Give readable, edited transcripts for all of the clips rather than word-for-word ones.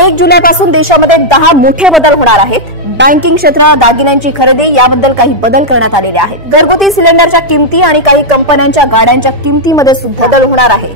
1 जुलैपासून देशामध्ये 10 मोठे बदल होणार आहेत। बँकिंग क्षेत्रात दागिन्यांची खरेदी याबद्दल काही बदल करण्यात आलेले आहेत। घरगुती सिलेंडरच्या किमती आणि काही कंपन्यांच्या गाड्यांच्या किमतीमध्ये सुद्धा बदल होणार आहे।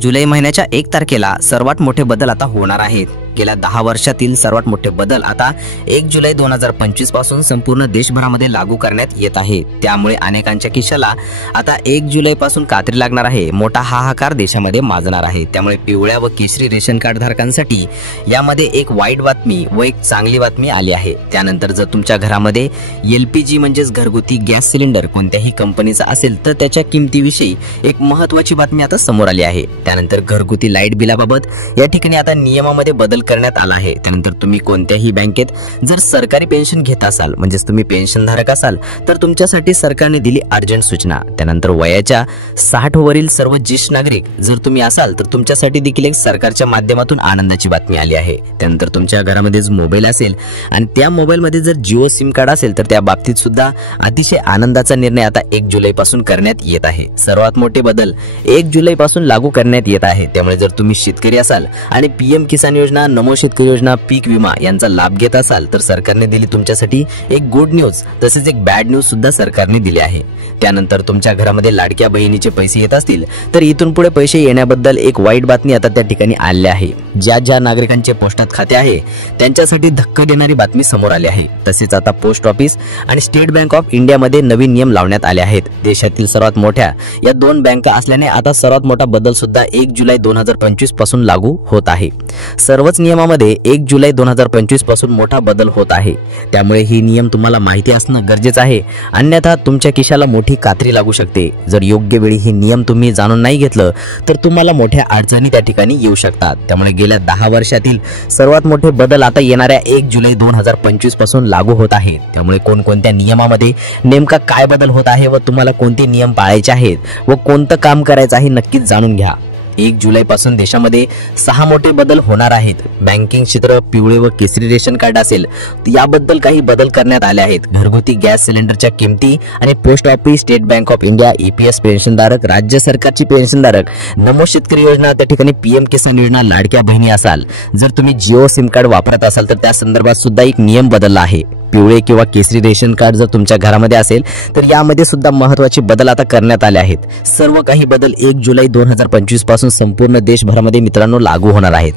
जुलै महिन्याच्या 1 तारखेला सर्वात मोठे बदल आता होणार आहेत। गेल्या 10 वर्षातील सर्वात मोठे बदल आता 1 जुलै 2025 पासून संपूर्ण देशभरामध्ये लागू करण्यात येत आहेत। त्यामुळे अनेकांच्या खिशाला आता 1 जुलै पासून कात्री लागणार आहे। मोठा हाहाकार देशामध्ये माजणार आहे। त्यामुळे पिवळ्या व केशरी रेशन कार्ड धारकांसाठी यामध्ये एक वाईट बातमी व एक चांगली बातमी आली आहे। त्यानंतर जर तुमच्या घरामध्ये LPG म्हणजेच घरगुती गॅस सिलेंडर कोणत्याही कंपनीचा असेल तर त्याच्या किमतीविषयी एक महत्त्वाची बातमी आता समोर आली आहे। त्यानंतर घरगुती लाईट बिलाबाबत या ठिकाणी आता नियमामध्ये बदल करण्यात आला आहे। त्यानंतर तुम्ही कोणत्याही बँकेत जर सरकारी पेन्शन घेत असाल म्हणजेच तुम्ही पेन्शनधारक असाल तर तुमच्यासाठी सरकारने दिली अर्जंट सूचना। त्यानंतर वयाच्या 60 वरील सर्व ज्येष्ठ नागरिक जर तुम्ही असाल तर तुमच्यासाठी देखील एक सरकारच्या माध्यमातून आनंदाची बातमी आली आहे। त्यानंतर तुमच्या घरामध्ये मोबाईल असेल आणि त्या मोबाईलमध्ये जर जिओ सिम कार्ड असेल तर त्या बाबतीत सुद्धा अतिशय आनंदाचा निर्णय आता 1 जुलै पासून करण्यात येत आहे। सर्वात मोठे बदल 1 जुलै पासून लागू करण्यात येत आहे। त्यामुळे जर तुम्ही शेतकरी असाल आणि PM किसान योजना, नमो शेतकरी योजना, पीक विमा यांचा लाभ घेत असाल तर सरकारने दिली तुमच्यासाठी एक गुड न्यूज तसेच एक बॅड न्यूज सुद्धा सरकारने दिली आहे। त्यानंतर तुमच्या घरामध्ये लाडक्या बहिणीचे पैसे येत असतील तर इथून पुढे पैसे येण्याबद्दल एक वाईट बातमी आता त्या ठिकाणी आली आहे। ज्या नागरिकांचे पोस्टात खाते आहे त्यांच्यासाठी धक्का देणारी बातमी समोर आली आहे। तसेच आता पोस्ट ऑफिस आणि स्टेट बँक ऑफ इंडियामध्ये नवीन नियम लावण्यात आले आहेत। देशातील सर्वात मोठ्या या 2 बँका असल्याने आता सर्वात मोठा बदल सुद्धा 1 जुलै 2025 पासून लागू होत आहे। सर्वच नियमामध्ये 1 जुलै 2025 पासून मोठा बदल होत आहे। त्यामुळे ही नियम तुम्हाला माहिती असणं गरजेचं आहे, अन्यथा तुमच्या खिशाला मोठी कात्री लागू शकते। जर योग्य वेळी हे नियम तुम्ही जाणून नाही घेतलं तर तुम्हाला मोठ्या अडचणी त्या ठिकाणी येऊ शकतात। त्यामुळे गेल्या 10 वर्षातील सर्वात मोठे बदल आता येणाऱ्या 1 जुलै 2025 पासून लागू होत आहेत। त्यामुळे कोणकोणत्या नियमामध्ये नेमका काय बदल होत आहे व तुम्हाला कोणते नियम पाळायचे आहेत व कोणतं काम करायचं आहे नक्कीच जाणून घ्या। 1 जुलै पासून देशामध्ये 6 मोठे बदल होणार आहेत। बँकिंग क्षेत्र पिवळे व केसरी रेशन कार्ड असेल याबद्दल काही बदल करण्यात आले आहेत। घरगुती गॅस सिलेंडरच्या किमती आणि post office, state bank of India, EPS पेन्शनधारक, राज्य सरकारची पेन्शनधारक, नमो शेतकरी योजना, त्या ठिकाणी PM किसान योजना, लाडक्या बहिणी असाल, जर तुम्ही जिओ सिम कार्ड वापरत असाल तर त्या संदर्भात सुद्धा एक नियम बदलला आहे। पिवळे किंवा केसरी रेशन कार्ड जर तुमच्या घरामध्ये असेल तर यामध्ये सुद्धा महत्त्वाचे बदल आता करण्यात आले आहेत। सर्व काही बदल 1 जुलै 2025 पासून संपूर्ण देशभरामध्ये मित्रांनो लागू होणार आहेत।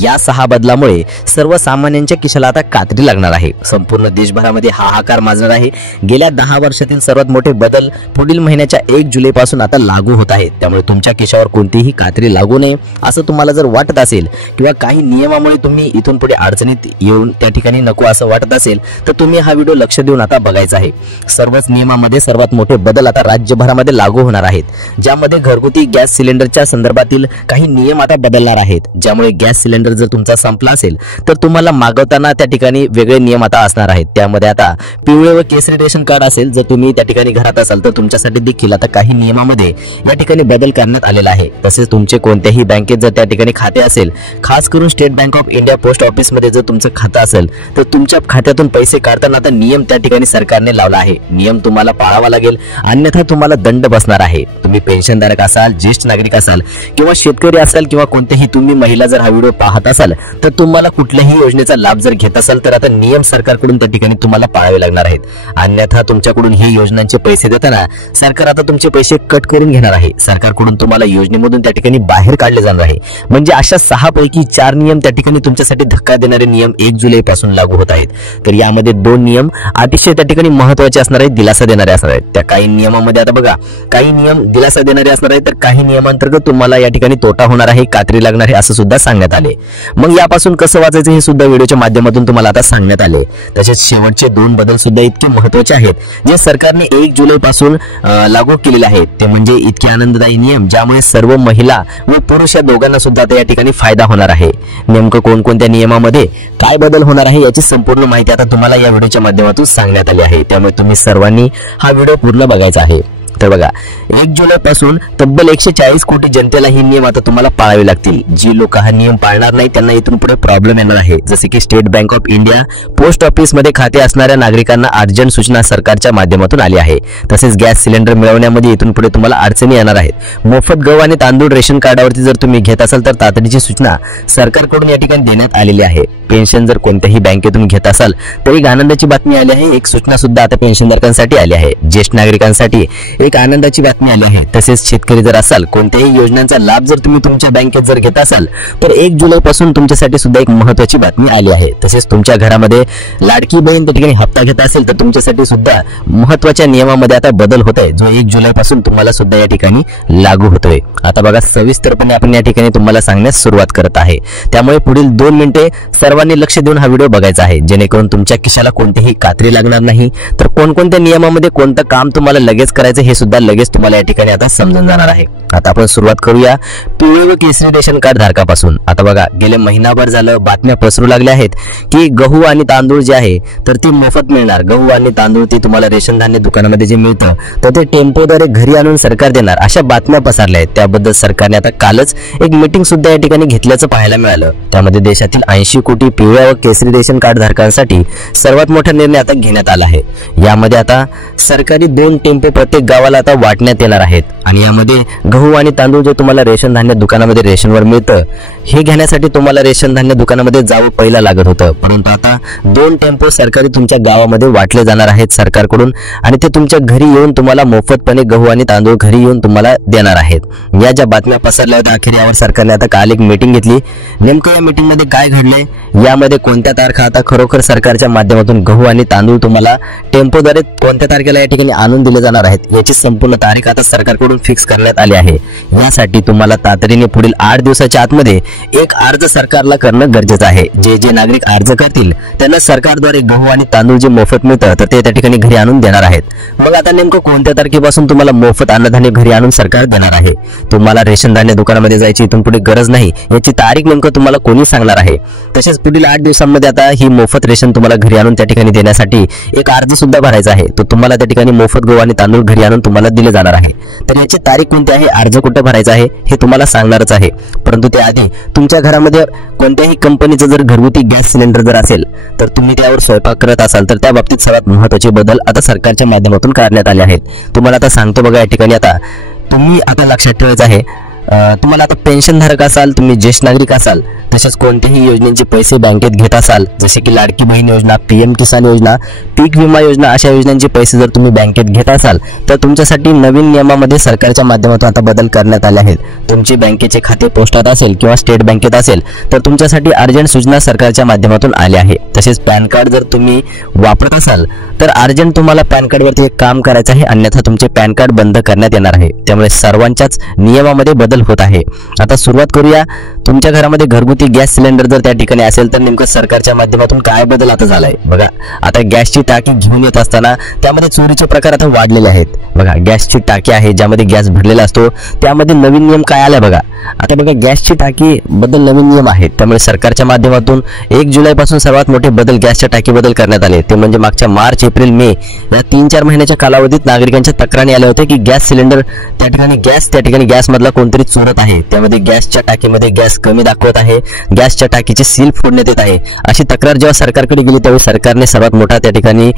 या 6 बदलामुळे सर्वसामान्यांच्या खिशाला आता कात्री लागणार आहे। संपूर्ण देशभरामध्ये हाहाकार माजणार आहे। गेल्या 10 वर्षातील सर्वात मोठे बदल पुढील महिन्याच्या 1 जुलै पासून आता लागू होत आहेत। त्यामुळे तुमच्या खिशावर कोणतीही कात्री लागू नये असं तुम्हाला जर वाटत असेल किंवा काही नियमामुळे तुम्ही इथून पुढे अडचणीत येऊन त्या ठिकाणी नको असं वाटत असेल तर तुम्ही हा व्हिडिओ लक्ष देऊन आता बघायचा आहे। सर्वच नियमामध्ये सर्वात मोठे बदल आता राज्यभरामध्ये लागू होणार आहेत, ज्यामध्ये घरगुती गॅस सिलेंडरच्या संदर्भातील काही नियम आता बदलणार आहेत। ज्यामुळे गॅस सिलेंडर जर तुमचा संपला असेल तर तुम्हाला मागवताना त्या ठिकाणी वेगळे नियम आता असणार आहेत। त्यामध्ये आता पिवळे व केसरी रेशन कार्ड असेल, जर तुम्ही त्या ठिकाणी घरात असाल तर तुमच्यासाठी देखील आता काही नियमामध्ये या ठिकाणी बदल करण्यात आलेला आहे। तसेच तुमचे कोणत्याही बँकेत जर त्या ठिकाणी खाते असेल, खास करून state bank of India post office मध्ये जर तुमचं खातं असेल तर तुमच्या खात्यातून पैसे काढताना आता नियम त्या ठिकाणी सरकारने लावला आहे। नियम तुम्हाला पाळावा लागेल, अन्यथा तुम्हाला दंड बसणार आहे। तुम्ही पेन्शनधारक असाल, ज्येष्ठ नागरिक असाल किंवा शेतकरी असाल किंवा कोणतेही तुम्ही महिला जर हा व्हिडिओ पाहत असाल तर तुम्हाला कुठल्याही योजनेचा लाभ जर घेत असाल तर आता नियम सरकारकडून त्या ठिकाणी तुम्हाला पाळावे लागणार आहेत। अन्यथा तुमच्याकडून ही योजनांचे पैसे देताना सरकार आता तुमचे पैसे कट करून घेणार आहे। सरकारकडून तुम्हाला योजनेमधून त्या ठिकाणी बाहेर काढले जाणार आहे। म्हणजे अशा 6 पैकी 4 नियम त्या ठिकाणी तुमच्यासाठी धक्का देणारे नियम 1 जुलै पासून लागू होत आहेत। तर यामध्ये 2 नियम अतिशय त्या ठिकाणी महत्त्वाचे असणार आहेत, दिलासा देणारे असणार आहेत। त्या काही नियमामध्ये आता बघा, काही नियम दिलासा देणारे असणार आहेत तर काही नियमांतर्गत तुम्हाला या ठिकाणी तोटा होणार आहे, कात्री लागणार आहे असं सुद्धा सांगण्यात आले। मग यापासून कसं वाचायचं हे सुद्धा व्हिडिओच्या माध्यमातून तुम्हाला आता सांगण्यात आले। तसेच शेवटचे 2 बदल सुद्धा इतके महत्त्वाचे आहेत जे सरकारने 1 जुलै पासून लागू केलेले आहेत। ते म्हणजे इतके आनंददायी नियम ज्यामुळे सर्व महिला व पुरुष या दोघांना सुद्धा या ठिकाणी फायदा होणार आहे। नेमकं कोणकोणत्या नियमामध्ये काय बदल होणार आहे याची संपूर्ण माहिती आता तुम्हाला या व्हिडिओच्या माध्यमातून सांगण्यात आली आहे। त्यामुळे तुम्ही सर्वांनी हा व्हिडिओ पूर्ण बघायचा आहे। तर बघा 1 जुलै पासून तब्बल 140 कोटी जनतेला ही नियम आता तुम्हाला पाळावे लागतील. जी लोक हा नियम पाळणार नाही त्यांना इथून पुढे प्रॉब्लेम येणार आहे. जसे की state bank of India, post office मध्ये खाते असणाऱ्या नागरिकांना अर्जंट सूचना सरकारच्या माध्यमातून आली आहे. तसेच गॅस सिलेंडर मिळवण्यामध्ये इथून पुढे तुम्हाला अडचणी येणार आहेत. मोफत गहू आणि तांदूळ रेशन कार्डावरती जर तुम्ही घेत असाल तर तातडीची सूचना सरकारकडून या ठिकाणी देण्यात आलेली आहे. पेन्शन जर कोणत्याही बँकेतून घेत असाल तरी आनंदाची बातमी आली आहे. एक सूचना सुद्धा आता पेन्शनधारकांसाठी आली आहे. ज्येष्ठ नागरिकांसाठी एक आनंदाची बातमी आली आहे. तसेच शेतकरी जर असाल, कोणत्याही योजनांचा लाभ जर तुम्ही तुमच्या बँकेत जर घेत असाल तर 1 जुलै पासून तुमच्यासाठी सुद्धा एक महत्त्वाची बातमी आली आहे. तसेच तुमच्या घरामध्ये लाडकी बहीण त्या ठिकाणी हप्ता घेत असेल तर तुमच्यासाठी सुद्धा महत्त्वाच्या नियमामध्ये आता बदल होत आहे, जो 1 जुलै पासून तुम्हाला सुद्धा या ठिकाणी लागू होतोय. आता बघा सविस्तरपणे आपण या ठिकाणी तुम्हाला सांगण्यास सुरुवात करत आहे. त्यामुळे पुढील 2 मिनिटे सर्वांनी लक्ष देऊन हा व्हिडिओ बघायचा आहे, जेणेकरून तुमच्या खिशाला कोणतीही कात्री लागणार नाही. तर कोणकोणत्या नियमामध्ये कोणतं काम तुम्हाला लगेच करायचं हे सुद्धा लगेच तुम्हाला या ठिकाणी आता समजून जाणार आहे. आता आपण सुरुवात करूया पिवळे व केसरी रेशन कार्ड धारकापासून. आता बघा गेले महिनाभर झालं बातम्या पसरू लागल्या आहेत की गहू आणि तांदूळ जे आहे तर ते मोफत मिळणार. गहू आणि तांदूळ ते तुम्हाला रेशन धान्य दुकानामध्ये जे मिळतं तर ते टेम्पोद्वारे घरी आणून सरकार देणार, अशा बातम्या पसरल्या आहेत. त्याबद्दल सरकारने आता कालच एक मीटिंग सुद्धा या ठिकाणी घेतल्याचं पाहायला मिळालं. त्यामध्ये देशातील 80 कोटी पिवळ्या व केसरी रेशन कार्ड धारकांसाठी सर्वात मोठा निर्णय आता घेण्यात आला आहे. यामध्ये आता सरकारी 2 टेम्पो प्रत्येक गावाला आता वाटण्यात येणार आहेत आणि यामध्ये गहू आणि तांदूळ जे तुम्हाला रेशन धान्य दुकानामध्ये रेशनवर मिळतं हे घेण्यासाठी तुम्हाला रेशन धान्य दुकानामध्ये जावं पहिला लागत होतं, परंतु आता 2 टेम्पो सरकारी तुमच्या गावामध्ये वाटले जाणार आहेत सरकारकडून आणि ते तुमच्या घरी येऊन तुम्हाला मोफतपणे गहू आणि तांदूळ घरी येऊन तुम्हाला देणार आहेत. या ज्या बातम्या पसरल्या होत्या अखेर यावर सरकारने आता काल एक मीटिंग घेतली. नेमकं या मीटिंग मध्ये काय घडले, यामध्ये कोणत्या तारखा आता खरोखर सरकारच्या माध्यमातून गहू आणि तांदूळ तुम्हाला टेम्पोद्वारे कोणत्या तारखेला या ठिकाणी आणून दिले जाणार आहेत याची संपूर्ण तारीख आता सरकारकडून फिक्स करण्यात आली आहे. यासाठी तुम्हाला तातडीने पुढील 8 दिवसाच्या आतमध्ये एक अर्ज सरकारला करणं गरजेचं आहे. जे नागरिक अर्ज करतील त्यांना सरकारद्वारे गहू आणि तांदूळ जे मोफत मिळतं तर ते त्या ठिकाणी घरी आणून देणार आहेत. मग आता नेमकं कोणत्या तारखेपासून तुम्हाला मोफत अन्नधान्य घरी आणून सरकार देणार आहे? तुम्हाला रेशन धान्य दुकानामध्ये जायची इथून पुढे गरज नाही, याची तारीख नेमकं तुम्हाला कोणी सांगणार आहे. तसेच पुढील 8 दिवसांमध्ये आता ही मोफत रेशन तुम्हाला घरी आणून त्या ठिकाणी देण्यासाठी एक अर्ज सुद्धा भरायचा आहे. तो तुम्हाला त्या ठिकाणी मोफत गहू आणि तांदूळ घरी आणून तुम्हाला दिले जाणार आहे. तर याची तारीख कोणती आहे, अर्ज कुठे भरायचा आहे हे तुम्हाला सांगणारच आहे. परंतु त्याआधी तुमच्या घरामध्ये कोणत्याही कंपनीचं जर घरगुती गॅस सिलेंडर जर असेल तर तुम्ही त्यावर स्वयंपाक करत असाल तर त्या बाबतीत सर्वात महत्त्वाचे बदल आता सरकारच्या माध्यमातून करण्यात आले आहेत. तुम्हाला आता सांगतो बघा, या ठिकाणी आता तुम्ही आता लक्षात ठेवायचं आहे, तुम्हाला आता पेन्शनधारक असाल, तुम्ही ज्येष्ठ नागरिक असाल, तसेच कोणत्याही योजनेचे पैसे बँकेत घेत असाल जसे की लाडकी बहीण योजना, PM किसान योजना, पीक विमा योजना, अशा योजनांचे पैसे जर तुम्ही बँकेत घेत असाल तर तुमच्यासाठी नवीन नियमामध्ये सरकारच्या माध्यमातून आता बदल करण्यात आले आहेत. तुमचे बँकेचे खाते पोस्टात असेल किंवा स्टेट बँकेत असेल तर तुमच्यासाठी अर्जंट सूचना सरकारच्या माध्यमातून आली आहे. तसेच पॅन कार्ड जर तुम्ही वापरत असाल तर अर्जंट तुम्हाला पॅन कार्डवरती एक काम करायचं आहे, अन्यथा तुमचे पॅन कार्ड बंद करण्यात येणार आहे. त्यामुळे सर्वांच्याच नियमामध्ये बदल होत आहे. आता सुरुवात करूया, तुमच्या घरामध्ये घरगुती गॅस सिलेंडर जर त्या ठिकाणी असेल तर नेमकं सरकारच्या माध्यमातून काय बदल आता झालाय बघा. आता गॅसची टाकी घेऊन येत असताना त्यामध्ये चोरीचे प्रकार आता वाढलेले आहेत. बघा गॅसची टाकी आहे ज्यामध्ये गॅस भरलेला असतो, त्यामध्ये नवीन नियम काय आलाय बघा. आता बघा गॅसची टाकी बद्दल नवीन नियम आहेत, त्यामुळे सरकारच्या माध्यमातून 1 जुलै पासून सर्वात मोठे बदल गॅसच्या टाकी बद्दल करण्यात आले. ते म्हणजे मागच्या मार्च, एप्रिल, मे या 3-4 महिन्याच्या कालावधीत नागरिकांच्या तक्रारी आल्या होत्या की गॅस सिलेंडर त्या ठिकाणी गॅस मधला कोणतरी चोरत आहे, त्यामध्ये गॅसच्या टाकीमध्ये गॅस कमी दाखवत आहे, गॅसच्या टाकीची सील फोडण्यात येत आहे. अशी तक्रार जेव्हा सरकारकडे गेली त्यावेळी सरकारने सर्वात मोठा त्या ठिकाणी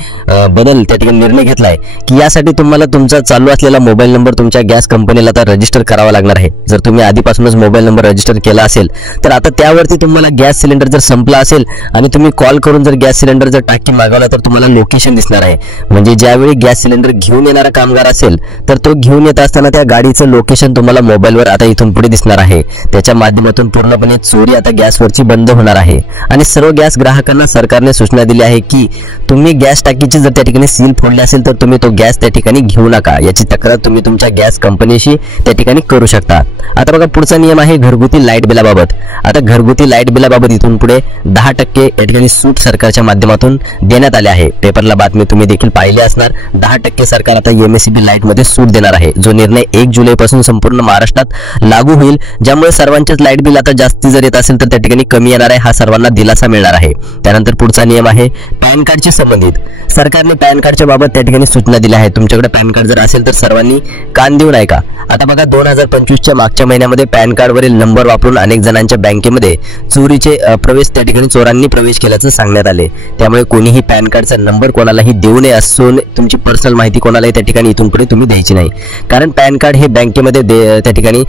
निर्णय घेतलाय की यासाठी तुम्हाला तुमचा चालू असलेला मोबाईल नंबर तुमच्या गॅस कंपनीला आता रजिस्टर करावा लागणार आहे. जर तुम्ही आधीपासूनच मोबाईल नंबर रजिस्टर केला असेल तर आता त्यावरती तुम्हाला गॅस सिलेंडर जर संपला असेल आणि तुम्ही कॉल करून जर गॅस सिलेंडर जर टाकी मागवला तर तुम्हाला लोकेशन दिसणार आहे. म्हणजे ज्यावेळी गॅस सिलेंडर घेऊन येणारा कामगार असेल तर तो घेऊन येत असताना त्या गाडीचं लोकेशन तुम्हाला मोबाईलवर आता इथून पुढे दिसणार आहे. त्याच्या माध्यमातून पूर्णपणे चोरी आता गॅसवरची बंद होणार आहे. आणि सर्व गॅस ग्राहकांना सरकारने सूचना दिली आहे की तुम्ही गॅस टाकीची जर त्या ठिकाणी सील फोडली असेल तर तुम्ही तो गॅस त्या ठिकाणी घेऊ नका. याची तक्रार तुम्ही तुमच्या गॅस कंपनीशी त्या ठिकाणी करू शकता. आता बघा पुढचा नियम आहे घरगुती लाईट बिलाबाबत. आता घरगुती लाईट बिलाबाबत इथून पुढे 10% या ठिकाणी सूट सरकारच्या माध्यमातून देण्यात आले आहे. पेपरला बातमी तुम्ही देखील पाहिली असणार. 10% सरकार आता MSEB लाईट मध्ये सूट देणार आहे, जो निर्णय 1 जुलै पासून संपूर्ण महाराष्ट्रात लागू होईल, ज्यामुळे सर्वांचेच लाईट बिल आता जास्ती जर येत असेल तर त्या ठिकाणी कमी येणार आहे. हा सर्वांना दिलासा मिळणार आहे. त्यानंतर पुढचा नियम आहे पॅन कार्डशी संबंधित सरकारने पॅन कार्डच्या बाबत त्या ठिकाणी सूचना दिल्या आहेत. तुमच्याकडे पॅन कार्ड जर असेल तर सर्वांनी कान देऊन ऐका. आता बघा 2025च्या मागच्या महिन्यामध्ये पॅन कार्डवरील नंबर वापरून अनेक जणांच्या बँकेमध्ये चोरीचे प्रवेश त्या ठिकाणी चोरांनी प्रवेश केल्याचं सांगण्यात आले. त्यामुळे कोणीही पॅन कार्डचा नंबर कोणालाही देऊ नये, असून तुमची पर्सनल माहिती कोणालाही त्या ठिकाणी इथून पुढे तुम्ही द्यायची नाही. कारण पॅन कार्ड हे बँकेमध्ये त्या ठिकाणी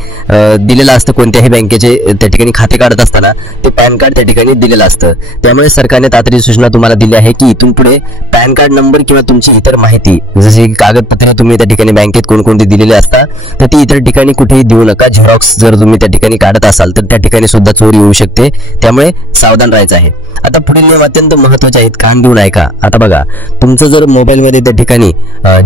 दिलेलं असतं. कोणत्याही बँकेचे त्या ठिकाणी खाते काढत असताना ते पॅन कार्ड त्या ठिकाणी दिलेलं असतं. त्यामुळे सरकारने तातडीची सूचना तुम्हाला दिली आहे की इथून पुढे पॅन कार्ड नंबर किंवा तुमची इतर माहिती जशी कागदपत्रे तुम्ही त्या ठिकाणी बँकेत कोणकोणती दिलेली असतात तर ती इतर ठिकाणी कुठेही देऊ नका. झेरॉक्स जर तुम्ही त्या ठिकाणी काढत असाल तर त्या ठिकाणी सुद्धा चोरी होऊ शकते. त्यामुळे सावधान राहायचं आहे. आता पुढील नियम अत्यंत महत्त्वाचे आहेत, कान देऊन ऐका. आता बघा, तुमचं जर मोबाईलमध्ये त्या ठिकाणी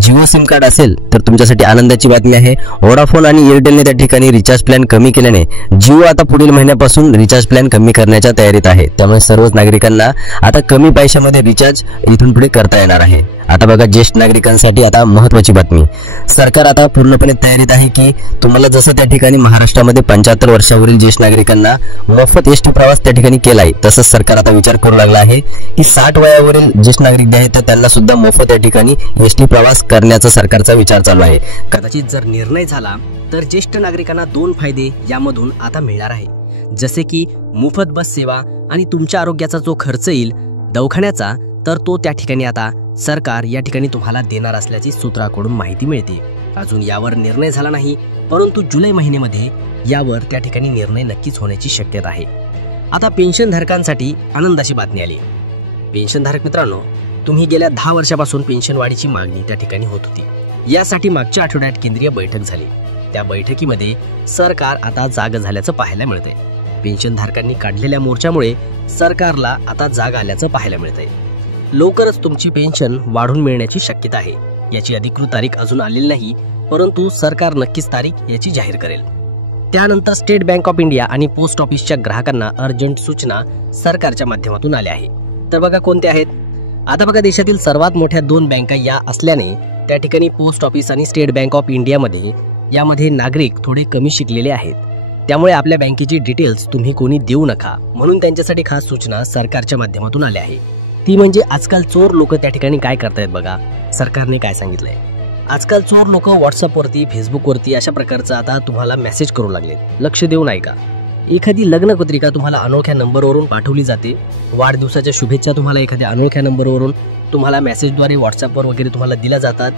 जिओ सिम कार्ड असेल तर तुमच्यासाठी आनंदाची बातमी आहे. व्होडाफोन आणि एअरटेलने त्या ठिकाणी रिचार्ज प्लॅन कमी केल्याने जिओ आता पुढील महिन्यापासून रिचार्ज प्लॅन कमी करण्याच्या तयारीत आहे. त्यामुळे सर्वच नागरिकांना आता कमी पैशामध्ये रिचार्ज इथून पुढे करता येणार आहे. आता बघा, ज्येष्ठ नागरिकांसाठी आता महत्त्वाची बातमी. सरकार आता पूर्णपणे तयारीत आहे की तुम्हाला जसं त्या ठिकाणी महाराष्ट्रामध्ये 75 वर्षावरील ज्येष्ठ नागरिकांना मोफत एसटी प्रवास त्या ठिकाणी केलाय, तसंच सरकार आता विचार करू लागला आहे की 60 वयावरील ज्येष्ठ नागरिक जे आहेत तर त्यांना सुद्धा मोफत त्या ठिकाणी एसटी प्रवास करण्याचा सरकारचा विचार चालू आहे. कदाचित जर निर्णय झाला तर ज्येष्ठ नागरिकांना 2 फायदे यामधून आता मिळणार आहे, जसे की मोफत बस सेवा आणि तुमच्या आरोग्याचा जो खर्च येईल दवाखान्याचा तर तो त्या ठिकाणी आता सरकार या ठिकाणी तुम्हाला देणार असल्याची सूत्राकडून माहिती मिळते. अजून यावर निर्णय झाला नाही, परंतु जुलै महिन्यामध्ये यावर त्या ठिकाणी निर्णय नक्कीच होण्याची शक्यता आहे. आता पेन्शनधारकांसाठी आनंदाची बातमी आली. पेन्शनधारक मित्रांनो, तुम्ही गेल्या 10 वर्षापासून पेन्शन वाढीची मागणी त्या ठिकाणी होत होती. यासाठी मागच्या आठवड्यात केंद्रीय बैठक झाली. त्या बैठकीमध्ये सरकार आता जाग झाल्याचं पाहायला मिळतंय. पेन्शनधारकांनी काढलेल्या मोर्चामुळे सरकारला आता जाग आल्याचं पाहायला मिळतंय. लवकरच तुमची पेन्शन वाढून मिळण्याची शक्यता आहे. याची अधिकृत तारीख अजून आलेली नाही, परंतु सरकार नक्कीच तारीख याची जाहीर करेल. त्यानंतर स्टेट बँक ऑफ इंडिया आणि पोस्ट ऑफिसच्या ग्राहकांना अर्जंट सूचना सरकारच्या माध्यमातून आल्या आहे. तर बघा कोणत्या आहेत. आता बघा, देशातील सर्वात मोठ्या 2 बँका या असल्याने त्या ठिकाणी पोस्ट ऑफिस आणि स्टेट बँक ऑफ इंडियामध्ये यामध्ये नागरिक थोडे कमी शिकलेले आहेत. त्यामुळे आपल्या बँकेची डिटेल्स तुम्ही कोणी देऊ नका, म्हणून त्यांच्यासाठी खास सूचना सरकारच्या माध्यमातून आल्या आहे. ती म्हणजे आजकाल चोर लोक त्या ठिकाणी काय करतायत बघा. सरकारने काय सांगितलंय, आजकाल चोर लोक व्हॉट्सअपवरती फेसबुकवरती अशा प्रकारचं आता तुम्हाला मेसेज करू लागले. लक्ष देऊन ऐका. एखादी लग्न पत्रिका तुम्हाला अनोळख्या नंबरवरून पाठवली जाते. वाढदिवसाच्या शुभेच्छा तुम्हाला एखाद्या अनोळख्या नंबरवरून तुम्हाला मेसेजद्वारे व्हॉट्सअपवर वगैरे तुम्हाला दिल्या जातात.